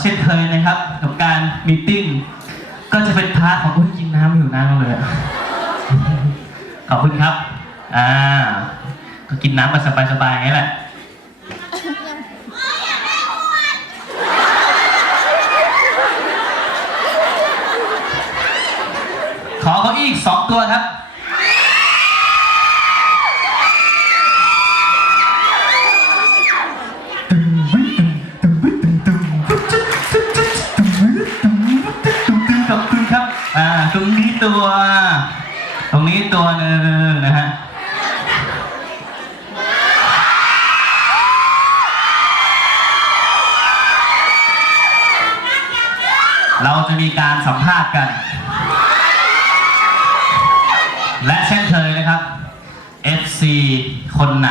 เช่นเคยนะครับ กับการมีติ้งก็จะเป็นพาร์ทของอุ้ยกินน้ำอยู่น้ำเลยขอบคุณครับ อ่า ก็กินน้ำมาสบายๆอย่างนี้แหละขอเก้าอีกสองตัวครับ้ตัว ตรงนี้ตัวหนึ่งนะฮะเราจะมีการสัมภาษณ์กัน และเช่นเคยนะครับ FC คนไหน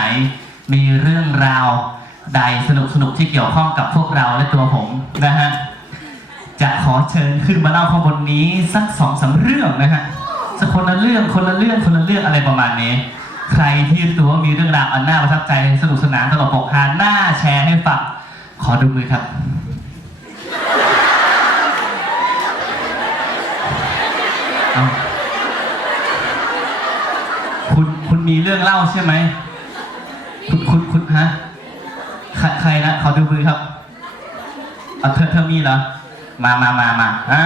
มีเรื่องราวใดสนุกสนุกที่เกี่ยวข้องกับพวกเราและตัวผมนะฮะ จะขอเชิญขึ้นมาเล่าข้างบนนี้สักสองสามเรื่องนะฮะสักคนละเรื่องคนละเรื่องคนละเรื่องอะไรประมาณนี้ ใครที่ตัวว่ามีเรื่องราวอันน่าประทับใจสนุกสนานตลกปกฮาหน่าแชร์ให้ฟังขอดูมือครับคุณคุณมีเรื่องเล่าใช่ไหมคุณคุณคุณฮะใครนะขอดูมือครับเอาเธอเธอมีเหรอ มามามามาอ่า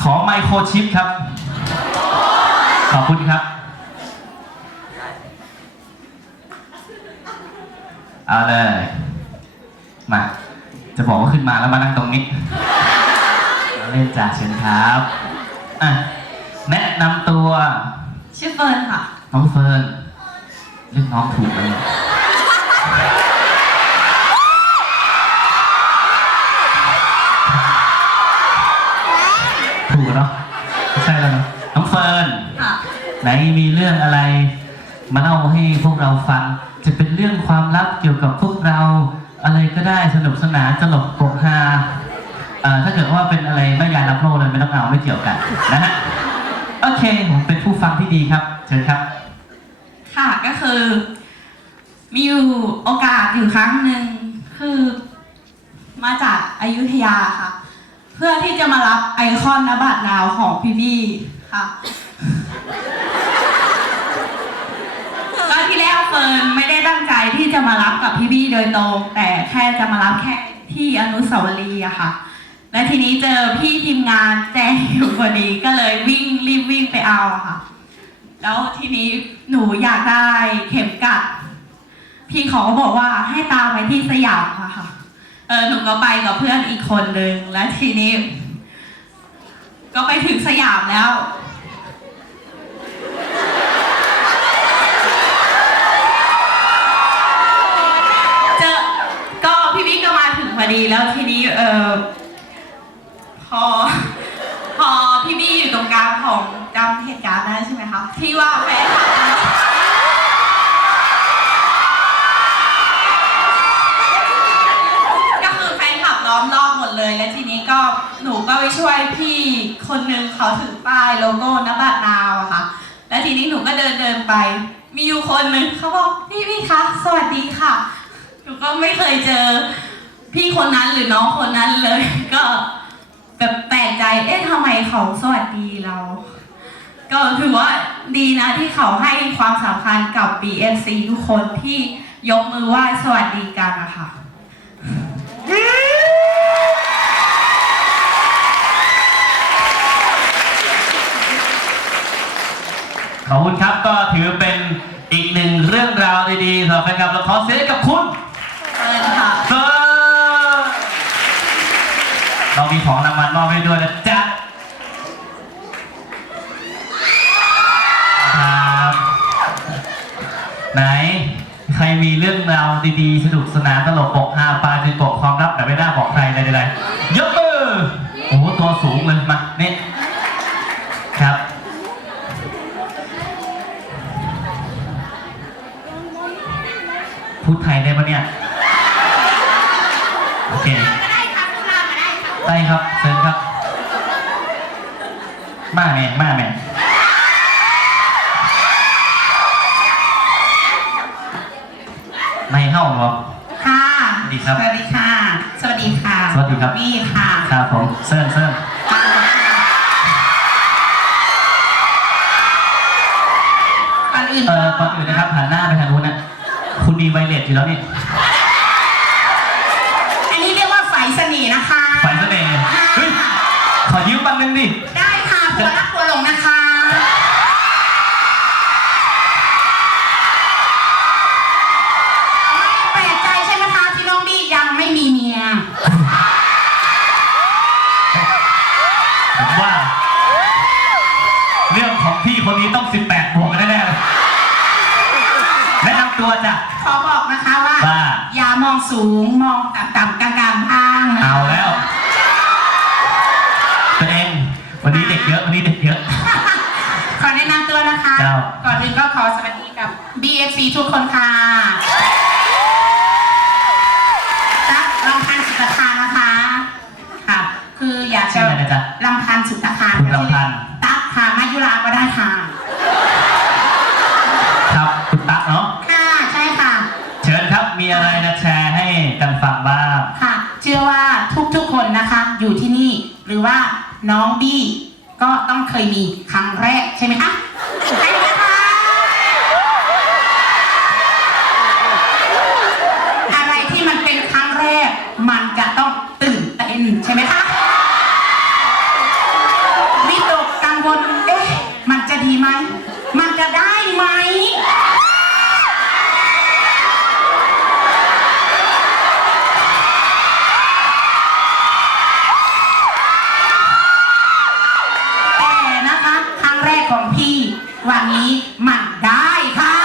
ขอไมโครชิปครับ ขอบคุณครับ เอาเลย มา จะบอกว่าขึ้นมาแล้วมานั่งตรงนี้เราเล่นจากเชิญครับอะแนะนำตัว ชื่อเฟิร์นค่ะ น้องเฟิร์นเรียกน้องถูกไหม ไหนมีเรื่องอะไร มาเล่าให้พวกเราฟัง จะเป็นเรื่องความลับเกี่ยวกับพวกเรา อะไรก็ได้สนุกสนานตลกโปกฮาถ้าเกิดว่าเป็นอะไรไม่ยายรับโลกเลยไม่ต้องเอาไม่เกี่ยวกันนะฮะโอเคผมเป็นผู้ฟังที่ดีครับเชิญครับ ค่ะก็คือ มีอยู่โอกาสอยู่ครั้งหนึ่งคือมาจากอายุทยาค่ะ เพื่อที่จะมารับไอคอนนบัตรนาวของพี่บี้ค่ะ ก็ที่แรกเฟิร์นไม่ได้ตั้งใจที่จะมารับกับพี่บี้โดยตรง แต่แค่จะมารับแค่ที่อนุสาวรีย์อะค่ะ และทีนี้เจอพี่ทีมงานแจ้งอยู่พอดีก็เลยวิ่งรีบวิ่งไปเอาอะค่ะ แล้วทีนี้หนูอยากได้เข็มกัด พี่เขาก็บอกว่าให้ตามไปที่สยามอะค่ะ เออหนูก็ไปกับเพื่อนอีกคนนึงและทีนี้ ก็ไปถึงสยามแล้ว เจอ ก็พี่บิ๊กก็ มาถึงพอดีแล้วทีนี้เออพอ พอพี่บี้อยู่ตรงกลางของจำเหตุการณ์ได้ใช่ไหมคะที่ว่าแฟนคลับก็คือแฟนคลับล้อมรอบหมดเลย และทีนี้ก็หนูก็ไปช่วยพี่คนนึงเขาถือป้ายโลโก้นบัตนาวอะค่ะและทีนี้หนูก็เดินเดินไป มีอยู่คนนึงเขาบอกพี่พี่คะสวัสดีค่ะ หนูก็ไม่เคยเจอ พี่คนนั้นหรือน้องคนนั้นเลย ก็แบบแปลกใจ เอ๊ะทำไมเขาสวัสดีเรา ก็ถือว่าดีนะที่เขาให้ความสำคัญกับ BNC ทุกคนที่ยกมือไหว้สวัสดีกันนะคะขอบคุณครับก็ถือเป็นอีกหนึ่งเรื่องราวดีๆสำหรับแฟนคลับเราขอเสียงให้กับคุณ เฟิร์นค่ะ เฟิร์นเรา มีของรางวัลมอบให้ด้วยนะจ๊ะครับไหน ใครมีเรื่องราวดีๆ สนุกสนานตลกปกฮาปาจิโกความลับแต่ไม่น่าบอกใครใดๆยกมือ โอ้โหตัวสูงเลยมาเนี่ยครับพูดไทยได้ปะเนี่ย ครับเชิญครับ มาแม่มาแม่ไม่เข้าหรอค่ะ สวัสดีครับ สวัสดีค่ะ สวัสดีค่ะ สวัสดีครับพี่ค่ะ ครับผมเซิร์นเซิร์นก่อนอื่นเอ่อก่อนอื่นนะครับหันหน้าไปทางนู้นนะ คุณมีไวเลสอยู่แล้วนี่ ดิได้ค่ะผัวรักผัวหลงนะคะ ไม่แปลกใจใช่ไหมคะที่น้องบี้ยังไม่มีเมีย ผมว่า เรื่องของพี่คนนี้ต้อง 18บวกกันแน่ๆเลยแนะนำตัวจ้ะ ขอบอกนะคะว่า ว่า อย่ามองสูงมองต่ำๆกลางๆ วันนี้เด็กเยอะวันนี้เด็กเยอะ ขอแนะนำตัวนะคะ เจ้า ก่อนอื่นก็ขอสวัสดีกับ BFC ทุกคนค่ะตั๊กลำพันธ์สุตคารนะคะ ค่ะ คืออยากชื่จะออะไรนะจ๊ะลำพันธ์สุตคารคุณลำพันธ์ ตั๊กค่ะมายุราก็ได้ค่ะ ครับคุณตั๊กเนาะค่ะใช่ค่ะ เชิญครับมีอะไรจะแชร์ให้กันฟังบ้าง ค่ะ เชื่อว่าทุกๆคนนะคะ อยู่ที่นี่หรือว่าน้องบี้ ก็ต้องเคยมีครั้งแรกใช่ไหมคะใช่ไหมคะ อะไรที่มันเป็นครั้งแรก มันจะต้องตื่นเต้นใช่ไหมคะวิตกกังวล เอ๊ะ มันจะดีไหม มันจะได้ไหม แต่นะคะ ครั้งแรกของพี่ วันนี้มันได้ค่ะ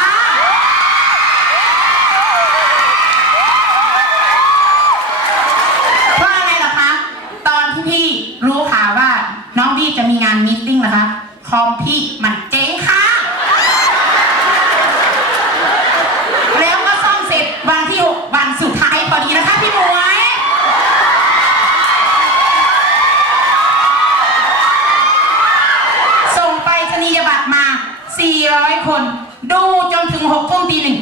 เพราะอะไรล่ะคะ ตอนที่พี่รู้ข่าวว่าน้องบี้จะมีงานมีตติ้งนะคะ คอมพี่มันเจ๊งค่ะ แล้วก็ซ่อมเสร็จวันที่ 6 วันสุดท้ายพอดีนะคะ พี่หมวยส่งไปชนียบัตรมา 400 คน ดูจนถึง6ทุ่มตีหนึ่ง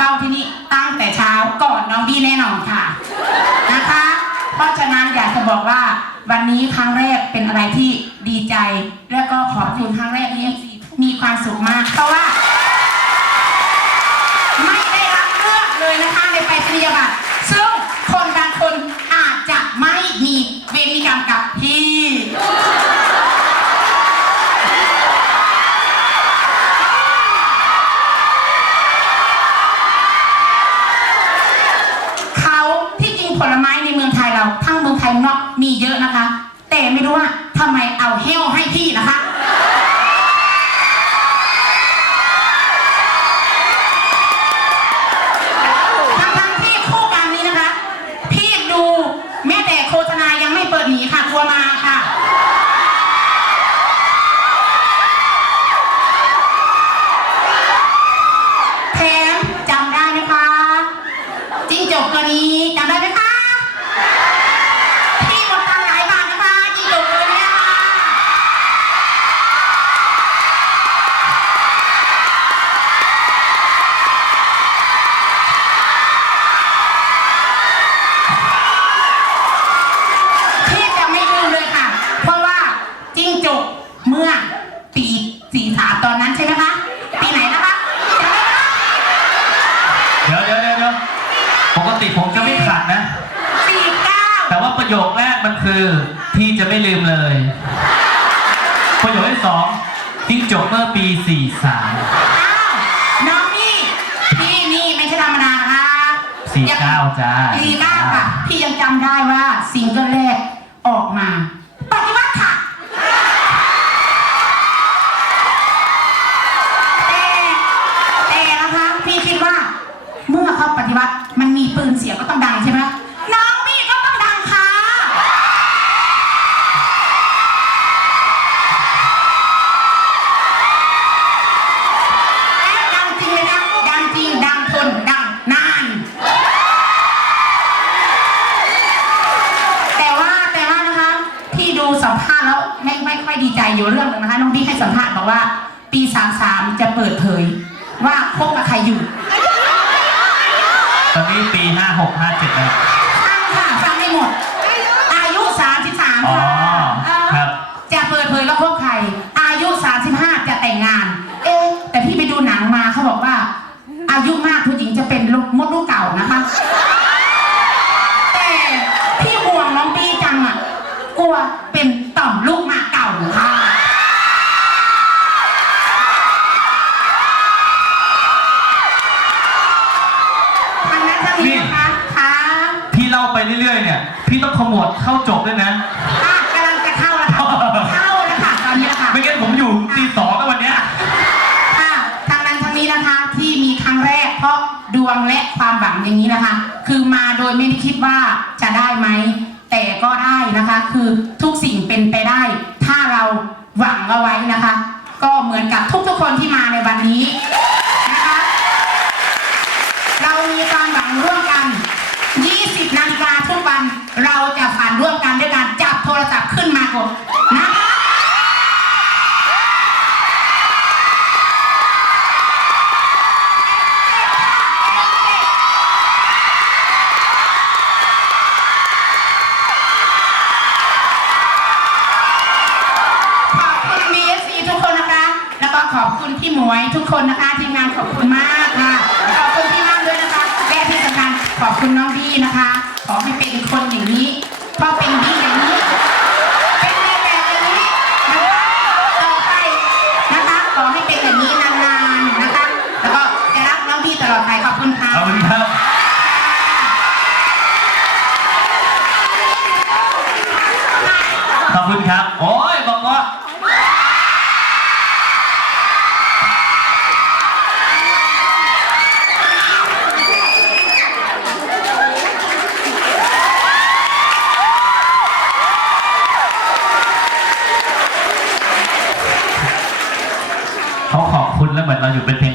เฝ้าที่นี่ตั้งแต่เช้าก่อนน้องบี้แน่นอนค่ะนะคะ เพราะฉะนั้นอยากจะบอกว่าวันนี้ครั้งแรกเป็นอะไรที่ดีใจ แล้วก็ขอบคุณครั้งแรกนี้มีความสุขมาก เพราะว่า ไม่ได้รับเลือกเลยนะคะในไปรษณียบัตรซึ่งคนบางคนอาจจะไม่มีเวรมีกรรมกับพี่ เขาที่จริงผลไม้ในเมืองไทยเรา ทั้งเมืองไทยเมืองนอกมีเยอะนะคะ แต่ไม่รู้ว่าทำไมเอาเฮลให้พี่นะคะ ทั้งทั้งๆที่คู่กัน ปีสี่สามตอนนั้นใช่ไหมคะ ปีไหนนะคะจำได้ไหมคะ เดี๋ยวเดี๋ยวเดี๋ยวเดี๋ยวปก ติผมจะไม่ขัดนะ สี่เก้าแต่ว่าประโยคแรกมันคือพี่จะไม่ลืมเลย ประโยคที่สองทิ้งจบเมื่อปี 43 อ้าวน้องนี่พี่นี่ไม่ใช่ธรรมดานะคะ49จ้าสี่เก้าค่ะ พี่ยังจำได้ว่าซิงเกิลแรกออกมา อยดีใจอยู่เรื่องหนึงนะคะน้องบิ๊กให้สัมภาษณ์บอกว่า ปี33จะเปิดเผย ว่าคบกับใครอยู่ตอนนี้ปี56 57แล้วฟังค่ะฟังให้หมด อายุ33อ๋อค่ะครับ จะเปิดเผยว่าคบใคร อายุ 35 จะแต่งงาน เอ๊ะแต่พี่ไปดูหนังมาเขาบอกว่า อายุมากผู้หญิงจะเป็นลูกมดลูกเก่านะคะ แต่พี่ห่วงน้องปีจังอะ กลัวเป็นต่อมลูกหมากเก่าค่ะ ทางนั้นทางนี้นะคะค่ะพี่เล่าไปเรื่อยๆเนี่ย พี่ต้องขมวดเข้าจบด้วยนะค่ะกำลังจะเข้าแล้วค่ะเข้าแล้วค่ะตอนนี้แล้วค่ะไม่งั้นผมอยู่ตีสองแล้ววันเนี้ย ค่ะทางนั้นทางนี้นะคะที่มีครั้งแรก เพราะดวงและความหวังอย่างนี้นะคะ คือมาโดยไม่ได้คิดว่าจะได้ไหมแต่ก็ได้นะคะ คือทุกสิ่งเป็นไปได้ ถ้าเราหวังเอาไว้นะคะ ก็เหมือนกับทุกๆคนที่มาในวันนี้นะคะเรา มีความหวังร่วมกัน 20นาฬิกาทุกวัน เราจะฝันร่วมกันด้วยการจับโทรศัพท์ขึ้นมากดนะคะขอบคุณ BFC ทุกคนนะคะแล้วก็ขอบคุณพี่หมวยทุกคนนะคะทีมงานขอบคุณมากค่ะ ขอบคุณน้องบี้นะคะ ขอให้เป็นคนอย่างนี้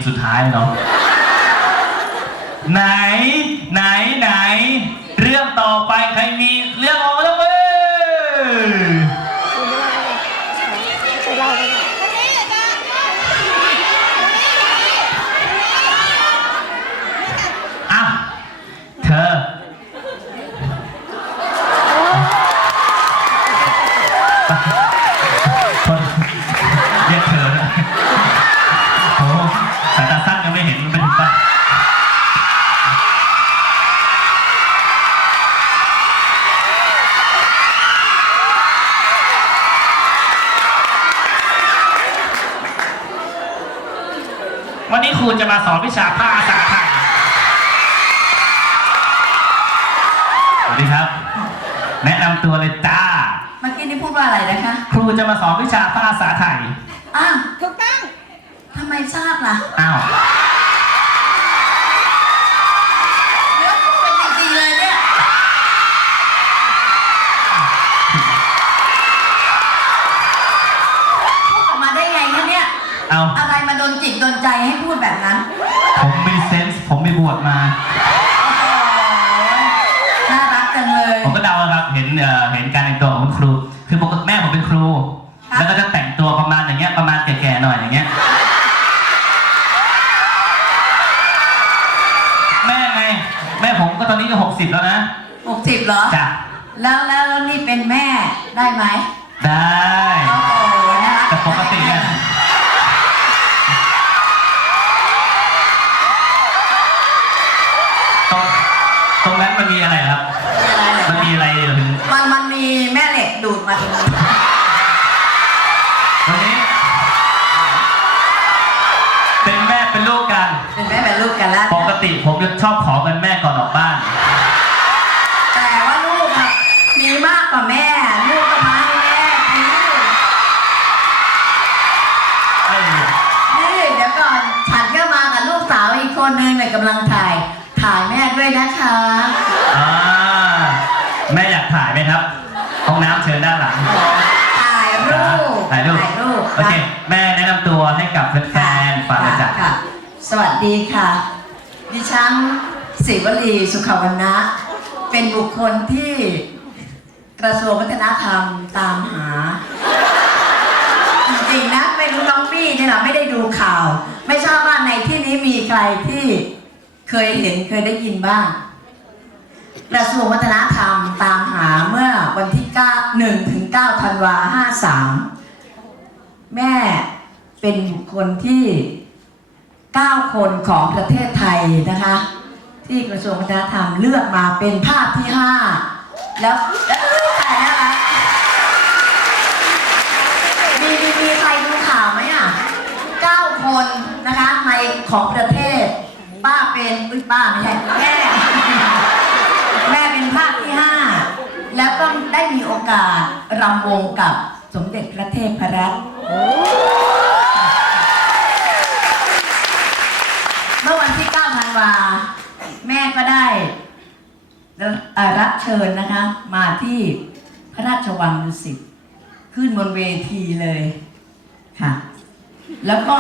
สุดท้ายเนาะไหนาย ครูจะมาสอนวิชาภาษาไทยสวัสดีครับ แนะนำตัวเลยจ้า เมื่อกี้นี่พูดว่าอะไรนะคะ ครูจะมาสอนวิชาภาษาไทยอ้าวถูกต้องทำไมทราบล่ะ อ้าว ใจให้พูดแบบนั้นผมมีเซนส์ผมไปบวชมาโอ้โหน่ารักจังเลยผมก็เดาครับเห็นเอ่อเห็นการแต่งตัวของคุณครู คือปกติแม่ผมเป็นครูครับแล้วก็จะแต่งตัวประมาณอย่างเงี้ยประมาณแก่ๆหน่อยอย่างเงี้ยแม่ไงแม่ผมก็ตอนนี้ก็หกสิบแล้วนะหกสิบเหรอจ้ะแล้วแล้วแล้วนี่เป็นแม่ได้ไหมได้ ผมจะชอบขอเงินแม่ก่อนออกบ้าน แต่ว่าลูกอะมีมากกว่าแม่ ลูกก็มาให้แม่นี่เอ้ยนี่เดี๋ยวก่อนฉันก็มากับลูกสาวอีกคนนึงเนี่ยกำลังถ่าย ถ่ายแม่ด้วยนะคะอ่าแม่อยากถ่ายไหมครับ ห้องน้ำเชิญด้านหลัง ถ่ายรูปถ่ายรูป โอเค แม่แนะนำตัวให้กับแฟนๆฟังเลยจ้ะค่ะ สวัสดีค่ะ ดิฉันศิวลีสุขวรรณะ เป็นบุคคลที่กระทรวงวัฒนธรรมตามหา จริงๆนะไม่รู้น้องบี้เนี่ยนะไม่ได้ดูข่าว ไม่ทราบว่าในที่นี้มีใครที่เคยเห็นเคยได้ยินบ้าง กระทรวงวัฒนธรรมตามหาเมื่อวันที่9 1ถึง9ธันวา53 แม่เป็นบุคคลที่ 9 คนของประเทศไทยนะคะ ที่กระทรวงวัฒนธรรมเลือกมาเป็นภาพที่ 5 แล้วเอ้ยตายแล้วคะมีมีมีใครดูข่าวไหมอะ 9 คนนะคะในของประเทศ ป้าเป็นอุ้ยป้าไม่ใช่แม่แม่เป็นภาคที่ 5 แล้วก็ได้มีโอกาสรำวงกับสมเด็จพระเทพรัตน์ เมื่อวันที่9ธันวา แม่ก็ได้รับเชิญนะคะ มาที่พระราชวังดุสิตขึ้นบนเวทีเลยค่ะ แล้วก็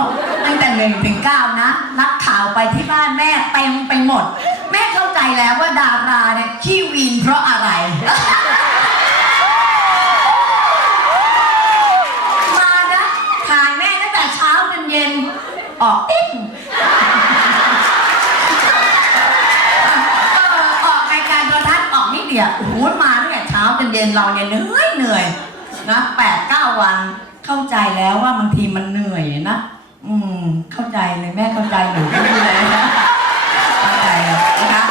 ตั้งแต่หนึ่งถึงเก้านะ นักข่าวไปที่บ้านแม่เต็มไปหมด แม่เข้าใจแล้วว่าดาราเนี่ยขี้วีนเพราะอะไรมานะถ่ายแม่ตั้งแต่เช้าจนเย็นออกติ๊ง ทัศน์ออกนิดเดียวโอ้โหมาตั้งแต่เช้าจนเย็นเราเนี่ยเหนื่อยเหนื่อยนะแปดเก้าวันเข้าใจแล้วว่าบางทีมันเหนื่อยนะอืมเข้าใจเลยแม่เข้าใจหนูก็ดีเลยนะเข้าใจเลยนะคะ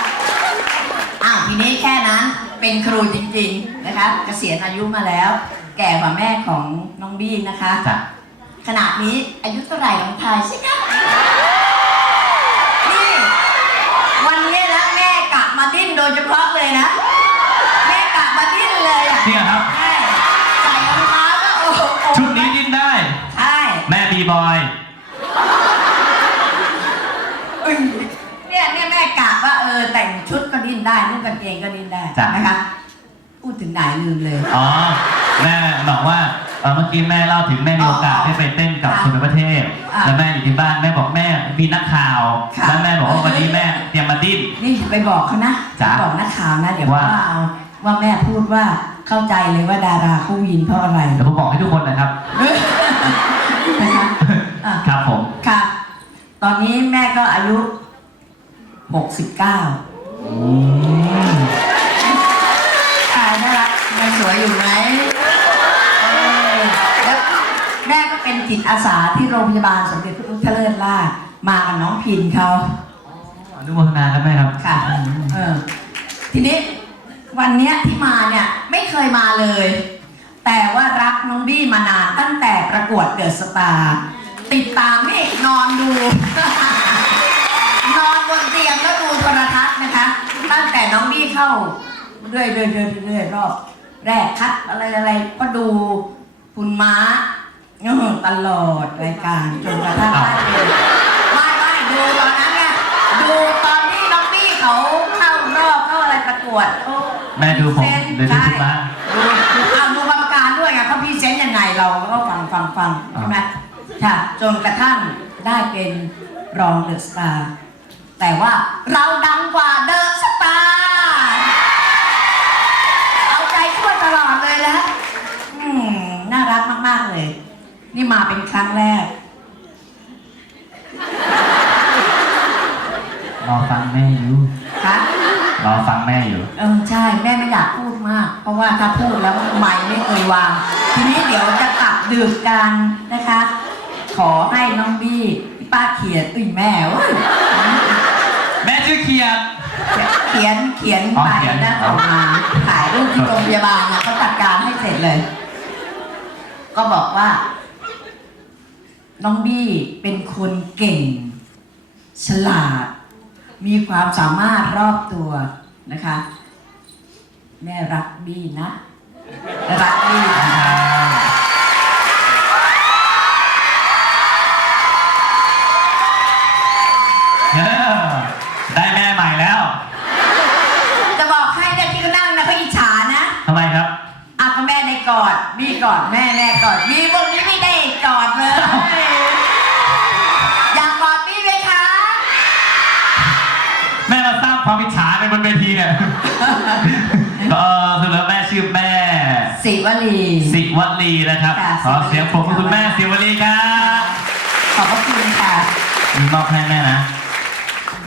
อ้าวทีนี้แค่นั้นเป็นครูจริง ๆนะคะเกษียณอายุมาแล้ว แก่กว่าแม่ของน้องบี้นะคะจ้ะขณะนี้อายุเท่าไหร่ลองทายสิคะนี่วันนี้นะแม่กะมาดิ้นโดยเฉพาะเลยนะแม่กะมาดิ้น เลยอะจริงเหรอครับใช่ใส่รองเท้าก็โอ้โหชุดนี้ดิ้นได้ ใช่แม่บีบอยอึ้งเนี่ยเนี่ยแม่กะว่าเออแต่งชุดก็ดิ้นได้นุ่งกางเกงก็ดิ้นได้จ้ะ นะคะพูดถึงไหนลืมเลย อ๋อ แม่บอกว่าเอ่อเมื่อกี้แม่เล่าถึงแม่มีโอกาสได้ไปเต้นกับค่ะสุนทรประเทศ อะแล้วแม่อยู่ที่บ้านแม่บอกแม่มีนักข่าว ค่ะ แล้วแม่บอกว่าวันนี้แม่เตรียมมาดิ้น นี่ไปบอกเขานะจ๊ะบอกนักข่าวนะเดี๋ยวว่า ว่าเอา ว่าแม่พูดว่าเข้าใจเลยว่าดาราเขาวีนเพราะอะไรเดี๋ยวผมบอกให้ทุกคนนะครับ นะคะอะครับผม ค่ะ ตอนนี้แม่ก็อายุ 69อืมตายน่ารักยังสวยอยู่ไหมเออแล้วแม่ก็เป็นจิตอาสาที่โรงพยาบาลสมเด็จพระพุทธเลิศล่าชมากับน้องพินเขา อนุโมทนาครับแม่ครับ ค่ะ เออ ทีนี้ วันเนี้ยที่มาเนี่ยไม่เคยมาเลย แต่ว่ารักน้องบี้มานานตั้งแต่ประกวดเดอะสตาร์ติดตามนี่นอนดู นอนบนเตียงแล้วดูโทรทัศน์นะคะ ตั้งแต่น้องบี้เข้าเรื่อยๆเรื่อยๆเรื่อยๆรอบแรกคัดอะไรอะไรก็ดูคุณม้าเออตลอดรายการจนกระทั่งได้เป็นไม่ไม่ดูตอนนั้นเนี่ยดูตอนที่น้องบี้เขาเข้ารอบเข้าอะไรประกวดโอ้ แม่ดูผมเดี๋ยวดูคุณม้าดูดูเอาดูกรรมการด้วยไงเขาพรีเซนต์ยังไงเราก็ฟังฟังฟังใช่ไหมค่ะจนกระทั่งได้เป็นรองเดอะสตาร์แต่ว่าเราดังกว่าเดอะสตาร์เอาใจช่วยตลอดเลยนะอืมน่ารักมาก ๆ เลย นี่มาเป็นครั้งแรก รอฟังแม่อยู่ค่ะ รอฟังแม่อยู่ เออใช่แม่ไม่อยากพูดมาก เพราะว่าถ้าพูดแล้วไม่ไม่เคยวาง ทีนี้เดี๋ยวจะกลับดึกกันนะคะ ขอให้น้องบี้พี่ป้าเขียนอุ้ยแม่เว้ยแม่ชื่อเคียร์เขียนเขียนอ๋อไปเขียน นะออกมาถ่ายรูปที่โรงพยาบาลนะเขาจัดการให้เสร็จเลย ก็บอกว่า น้องบี้เป็นคนเก่ง ฉลาด มีความสามารถรอบตัวนะคะ แม่รักบี้นะ รักบี้นะเออได้แม่ใหม่แล้วจะบอกให้เนี่ยที่เขานั่งนะเขาอิจฉานะทำไมครับ อะก็แม่ได้กอดบี้กอดแม่แม่กอดบี้พวกนี้ไม่ได้กอดเลยอย ความอิจฉาในบนเวทีเนี่ยก็เออคือแล้วแม่ชื่อแม่สิวลี สิวลีนะครับค่ะ ขอเสียงปรบมือคุณแม่สิวลีครับขอบพระคุณค่ะ มีมอบให้แม่นะ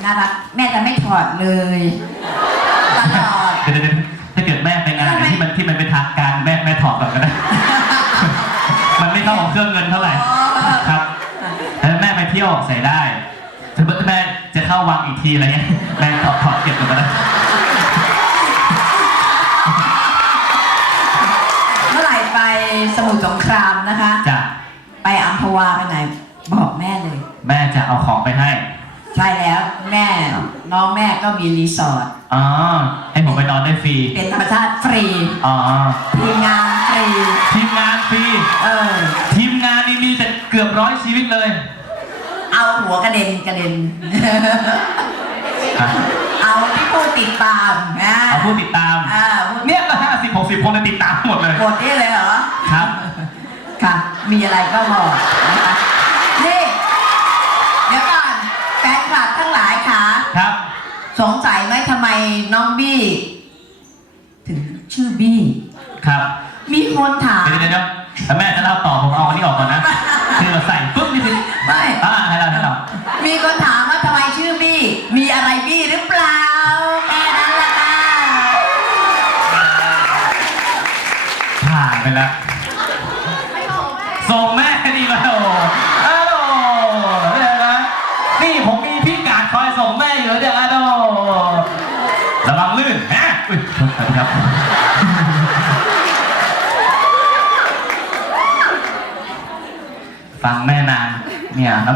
น่ารัก แม่จะไม่ถอดเลย ตลอด เดี๋ยวเดี๋ยวถ้าเกิดแม่ไปงานไหนที่มันที่มันเป็นทางการแม่แม่ถอดก่อนก็ได้ มันไม่เข้าของเครื่องเงินเท่าไหร่ ครับแต่แม่ไปเที่ยวใส่ได้ถ้าเกิดแม่จะ เข้าวังอีกทีอะไรเงี้ยแม่ถอดถอดเก็บก่อนก็ได้เมื่อไหร่ไปสมุทรสงครามนะคะ จะไปอัมพวาไปไหน บอกแม่เลย แม่จะเอาของไปให้ ใช่แล้วแม่น้องแม่ก็มีรีสอร์ทอ๋อ ให้ผมไปนอนได้ฟรี เป็นธรรมชาติฟรีอ๋อ ทีมงานฟรี ทีมงานฟรี เออ ทีมงานนี่มีแต่เกือบร้อยชีวิตเลย เอาหัวกระเด็นกระเด็นอะเอาที่ผู้ติดตามนะเอาผู้ติดตาม อ่าผู้เนี่ยก็ห้าสิบหกสิบคนเลยติดตามหมดเลยหมดนี่เลยเหรอ ครับ ค่ะ มีอะไรก็บอกนะคะนี่ เดี๋ยวก่อนแฟนคลับทั้งหลายค่ะ ครับ สงสัยไหมทำไมน้องบี้ ถึงชื่อบี้ ครับมีคนถาม เดี๋ยวเดี๋ยวเดี๋ยวแล้วแม่จะเล่าต่อผมเอาอันนี้ออกก่อนนะ คือเราใส่ปุ๊บ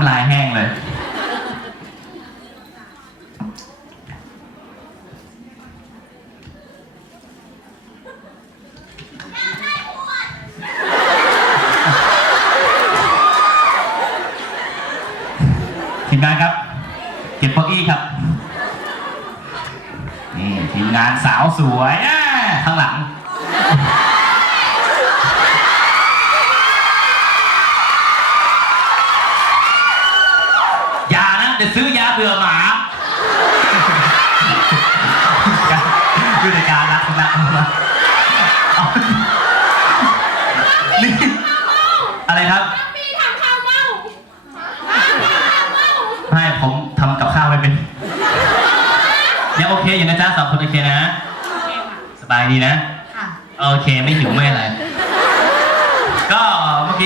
ำลายแห้งเลย ทีมงานครับ เก็บเก้าอี้ครับ นี่ทีมงานสาวสวยข้างหลัง โอเคอยู่นะจ๊ะสองคนโอเคนะสบายดีนะ ค่ะ โอเคไม่หิวไม่อะไร